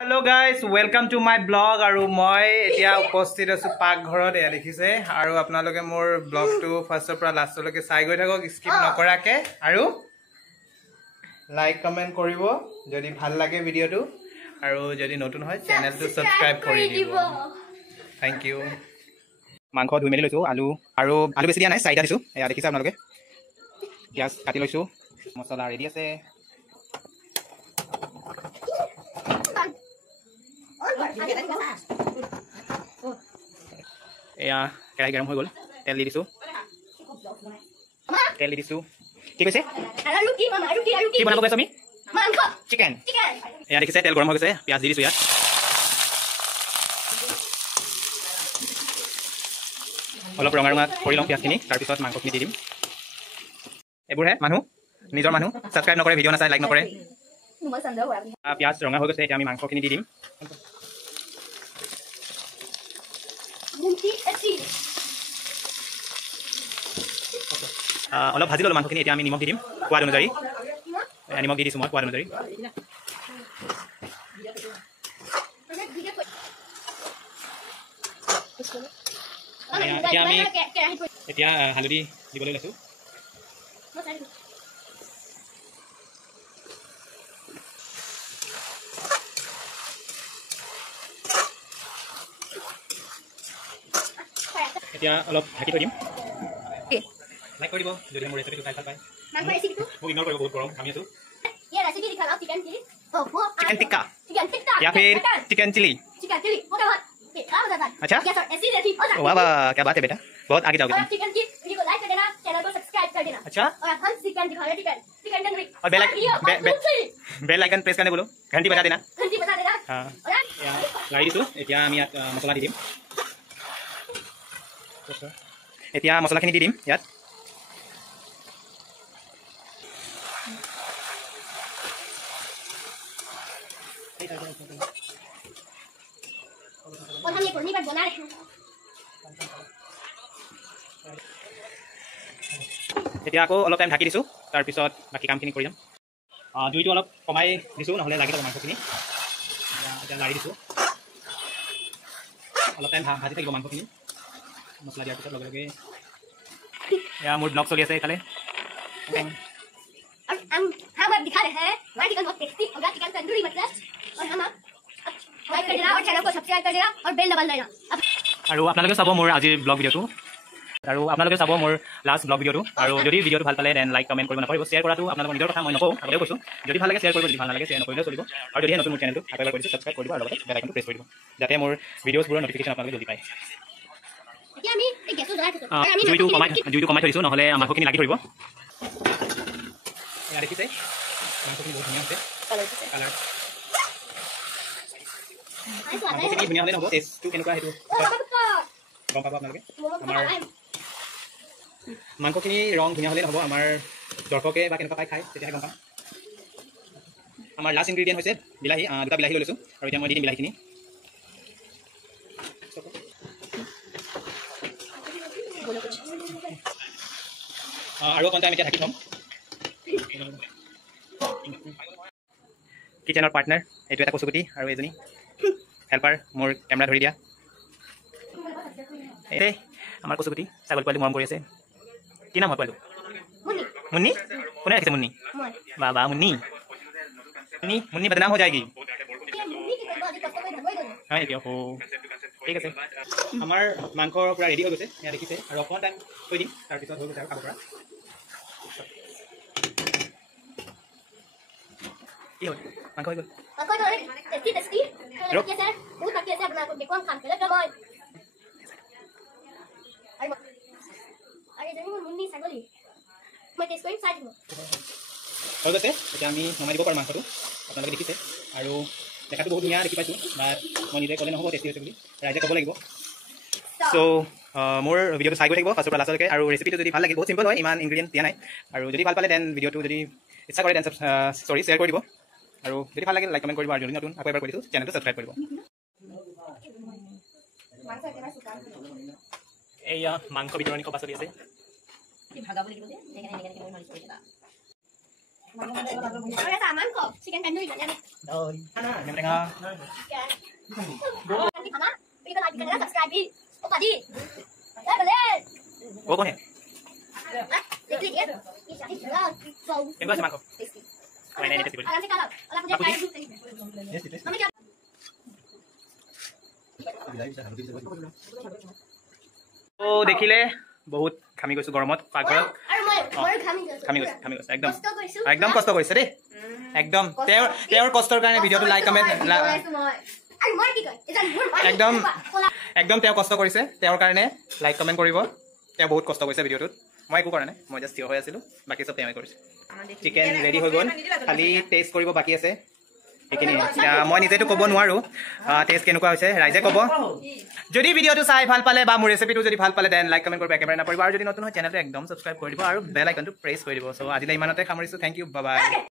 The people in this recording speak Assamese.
Hello guys, welcome to my blog আৰু মই এতিয়া উপস্থিত আছো পাকঘৰত এয়া দেখিছে আৰু আপোনালোকে মোৰ ব্লগটো ফাৰ্ষ্টৰ পৰা লাষ্টলৈকে চাই গৈ থাকক স্কিপ নকৰাকে আৰু লাইক কমেন্ট কৰিব যদি ভাল লাগে ভিডিওটো আৰু যদি নতুন হয় চেনেলটো সাবস্ক্ৰাইব কৰি দিব থ্যাংক ইউ মাংস ধুই মেলি লৈছো আলু বেছি দিয়া নাই চাইটা দিছো এয়া দেখিছে আপোনালোকে পিয়াজ কাটি লৈছো মছলা ৰেডি আছে এয়া কেৰাহী গৰম হৈ গ'ল তেল দি দিছো কি কৈছে কি বনাব গৈছে আমি চিকেন এয়া দেখিছে তেল গৰম হৈ গৈছে পিয়াজ দি দিছো ইয়াত অলপ ৰঙা ৰঙা কৰি লওঁ পিয়াজখিনি তাৰপিছত মাংসখিনি দি দিম এইবোৰহে নিজৰ মানুহ ছাবস্ক্ৰাইব নকৰে ভিডিঅ' নাচাই লাইক নকৰে পিয়াজ ৰঙা হৈ গৈছে এতিয়া আমি মাংসখিনি দি দিম অলপ ভাজি ললোঁ মাংসখিনি এতিয়া আমি নিমখ দি দিম সোৱাদ অনুযায়ী নিমখ দি দিছোঁ মই সোৱাদ অনুযায়ী এতিয়া হালধি দিবলৈ লৈছোঁ এতিয়া অলপ ঢাকি থৈ দিম লাইক কৰি দিব যদি মোৰ ৰেচিপিটো চাই ভাল পায় মোক ইগন'ৰ কৰিব বহুত গৰম আমি আছোঁ चिकन टिक्का या फिर चिकन चिली अच्छा वाह वाह क्या बात है बेटा बहुत आगे जाओगे अच्छा और बेल आइकन प्रेस करने बोलो घंटी बजा देना हाँ लाई दिसो এতিয়া আমি ইয়াত মছলা দি দিম এতিয়া মছলাখিনি দি দিম ইয়াত और हम ये कुर्मी पर बना रहे हैं এতিয়া আকৌ অলপ টাইম ঢাকি দিছোঁ তাৰপিছত বাকী কামখিনি কৰি যাম জুইটো অলপ কমাই দিছোঁ নহ'লে লাগি যাব মাংসখিনি এতিয়া লাৰি দিছোঁ অলপ টাইম ভাজি থাকিব মাংসখিনি মছলা দিয়াৰ পিছত লগে লগে এয়া মোৰ ব্লগ চলি আছে এইফালে और हम अब दिखा रहे हैं हमारा चिकन बहुत टेस्टी होगा चिकन तंदूरी मतलब और हम लाइक कर देना और चैनल को सब्सक्राइब कर देना और बेल दबा देना আৰু আপোনালোকে চাব মোৰ আজিৰ ব্লগ ভিডিঅ'টো আৰু আপোনালোকে চাব মোৰ লাষ্ট ব্লগ ভিডিঅ'টো আৰু যদি ভিডিঅ'টো ভাল পালে দেন লাইক কমেণ্ট কৰিব নাপাহৰিব শ্বেয়াৰ কৰাটো আপোনালোকৰ নিজৰ কথা মই নকওঁ আগতেও কৈছোঁ যদি ভাল লাগে শ্বেয়াৰ কৰিব যদি ভাল নালাগে শ্বেয়াৰ নকৰিলেও চলিব আৰু যদিহে নতুন মোৰ চেনেলটো এবাৰ কৰি দিছোঁ ছাবস্ক্ৰাইব কৰিব আৰু লগতে বেল আইকনটো প্ৰেছ কৰি দিব যাতে মোৰ ভিডিঅ'ছবোৰৰ নটিফিকেশ্যন আপোনালোকে জলদি পায় এতিয়া আমি এই গেছটো জ্বলাই থৈছো জুইটো কমাই থৈ দিছোঁ নহ'লে মাংসখিনি লাগি ধৰিব এয়া দেখিছে মাংসখিনি বহুত ধুনীয়া হৈছে কালাৰ মাংসখিনি ধুনীয়া হ'লে নহ'ব টেষ্টটো কেনেকুৱা সেইটো গম পাব আপোনালোকে আমাৰ মাংসখিনি ৰং ধুনীয়া হ'লে নহ'ব আমাৰ দৰ্শকে বা কেনেকুৱা পাই খায় তেতিয়াহে গম পাম আমাৰ লাষ্ট ইনগ্ৰিডিয়েণ্ট হৈছে বিলাহী দুটা বিলাহী লৈ লৈছোঁ আৰু এতিয়া মই দি দিম বিলাহীখিনি আৰু অকণ টাইম এতিয়া ঢাকি থ'ম কিচেনৰ পাৰ্টনাৰ এইটো এটা কচুগুটি আৰু এজনী হেল্পাৰ মোৰ কেমেৰা ধৰি দিয়া এই আমাৰ কচুগুটি ছাগলী পোৱালি মৰম কৰি আছে কি নাম হয় পোৱালিটো মুন্নি কোনে ৰাখিছে মুন্নি বাবা মুন্নি মুন্নি বদনাম হৈ যায়গি হয় নেকি অ' ঠিক আছে আমাৰ মাংস পূৰা ৰেডি হৈ গৈছে এয়া দেখিছে আৰু অকণমান টাইম থৈ দিম তাৰপিছত হৈ গৈছে আৰু খাব পৰা কি হ'ল মাংস হৈ গ'ল टेस्टी बाकी है सर बहुत बाकी है सर बना को देखो हम खान खेले मैं अरे जरूर मुन्नी सागली मैं टेस्ट करें साइड में হৈ গৈছে এতিয়া আমি নমাই দিব পাৰোঁ মাংসটো আপোনালোকে দেখিছে আৰু দেখাটো বহুত ধুনীয়া দেখি পাইছোঁ বাট মই নিজে ক'লে নহ'ব টেষ্টি হৈছে বুলি ৰাইজে ক'ব লাগিব চ' মোৰ ভিডিঅ'টো চাই গৈ থাকিব ফাৰ্ষ্টৰ পৰা লাষ্টলৈকে আৰু ৰেচিপিটো যদি ভাল লাগে বহুত চিম্পল হয় ইমান ইনগ্ৰিডিয়েণ্ট দিয়া নাই আৰু যদি ভাল পালে দেন ভিডিঅ'টো যদি ইচ্ছা কৰে দেন শ্বেয়াৰ কৰি দিব আৰু যদি ভাল লাগে লাইক কমেণ্ট কৰিব আৰু যদি নতুন আকৌ এবাৰ কৰি দিছোঁ চেনেলটো ছাবস্ক্ৰাইব কৰিব এয়া মাংস বিতৰণি খোপা চলি আছে और ये सामान को चिकन तंदूरी बना दे खाना वीडियो को लाइक करना सब्सक्राइब भी ओ पाजी ए भले वो कौन है देख लीजिए ये शादी चला तो इनको सामान को नहीं टेस्टी आराम से खा लो और मुझे ट्राई दूध मम्मी क्या तो देखिले बहुत খামি গৈছো গৰমত পাকঘৰত আৰু মই খামি গৈছো একদম কষ্ট কৰিছে দেই একদম তেওঁৰ কষ্টৰ কাৰণে ভিডিঅটো লাইক কমেন্ট একদম তেওঁ কষ্ট কৰিছে তেওঁৰ কাৰণে লাইক কমেন্ট কৰিব তেওঁ বহুত কষ্ট কৰিছে ভিডিঅটোত মই একো কৰা নাই মই জাষ্ট থিয় হৈ আছিলো বাকি সব তেওঁই কৰিছে চিকেন ৰেডি হৈ গ'ল খালি টেষ্ট কৰিব বাকি আছে এইখিনি মই নিজেতো ক'ব নোৱাৰো টেষ্ট কেনেকুৱা হৈছে ৰাইজে ক'ব যদি ভিডিঅটো চাই ভাল পালে বা মোৰ ৰেচিপিটো যদি ভাল পালে দেন লাইক কমেন্ট কৰিব একেবাৰে নাপাৰিব আৰু যদি নতুন হয় চেনেলটো একদম সাবস্ক্ৰাইব কৰি দিব আৰু বেল আইকনটো প্ৰেছ কৰি দিব সো আজিলৈ ইমানতে সামৰিছো থ্যাংক ইউ বাই বাই